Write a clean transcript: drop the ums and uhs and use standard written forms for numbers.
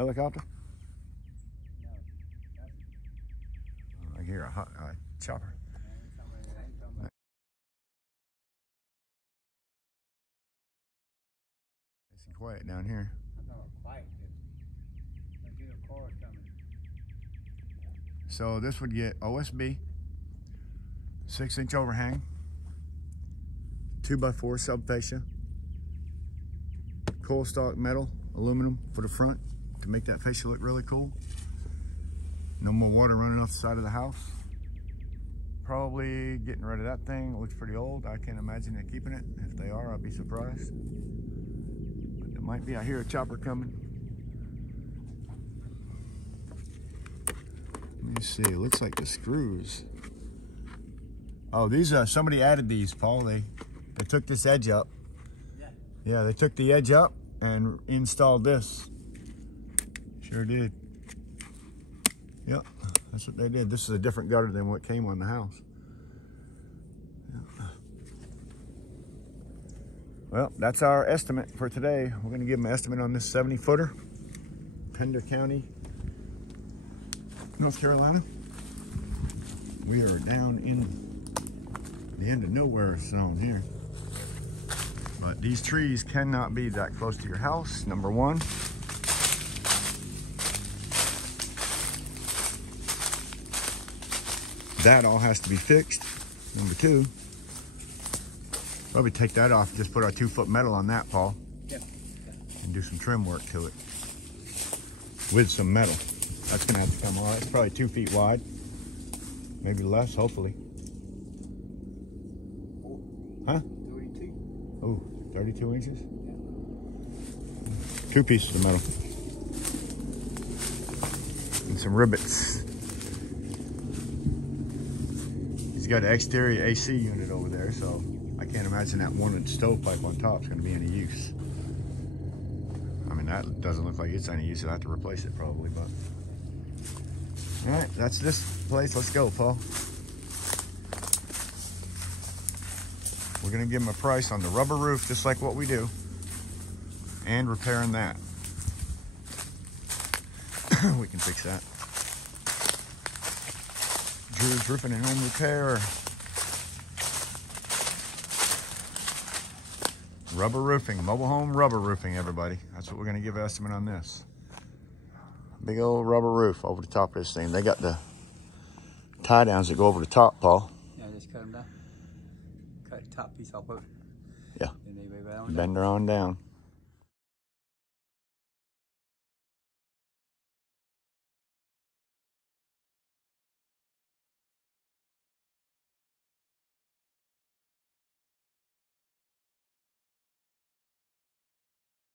Helicopter? I hear a chopper. Nice and quiet down here. So this would get OSB, 6-inch overhang, 2x4 subfascia, coil stock metal, aluminum for the front to make that fascia look really cool. No more water running off the side of the house. Probably getting rid of that thing. It looks pretty old. I can't imagine they're keeping it. If they are, I'll be surprised. But it might be. I hear a chopper coming. Let me see. It looks like the screws. Oh, these somebody added these, Paul. They took this edge up. Yeah, they took the edge up and installed this. Sure did. Yep, that's what they did. This is a different gutter than what came on the house. Yep. Well, that's our estimate for today. We're going to give them an estimate on this 70-footer. Pender County, North Carolina. We are down in the end of nowhere zone here. But these trees cannot be that close to your house, number one. That all has to be fixed. Number two, probably take that off, just put our 2-foot metal on that, Paul. Yep. And do some trim work to it with some metal. That's gonna have to come on. It's probably 2 feet wide, maybe less, hopefully. Huh? 32. Oh, 32 inches? Yeah. 2 pieces of metal. And some rivets. He's got an exterior AC unit over there, so I can't imagine that 1-inch stovepipe on top is going to be any use. I mean, that doesn't look like it's any use. You'll have to replace it probably, but. All right, that's this place. Let's go, Paul. We're going to give him a price on the rubber roof, just like what we do, and repairing that. We can fix that. Drew's Roofing and Home Repair. Rubber roofing, mobile home rubber roofing, everybody. That's what we're going to give an estimate on this. Big old rubber roof over the top of this thing. They got the tie downs that go over the top, Paul. Yeah, just cut them down. Cut the top piece off of it. Yeah. Bend her on down.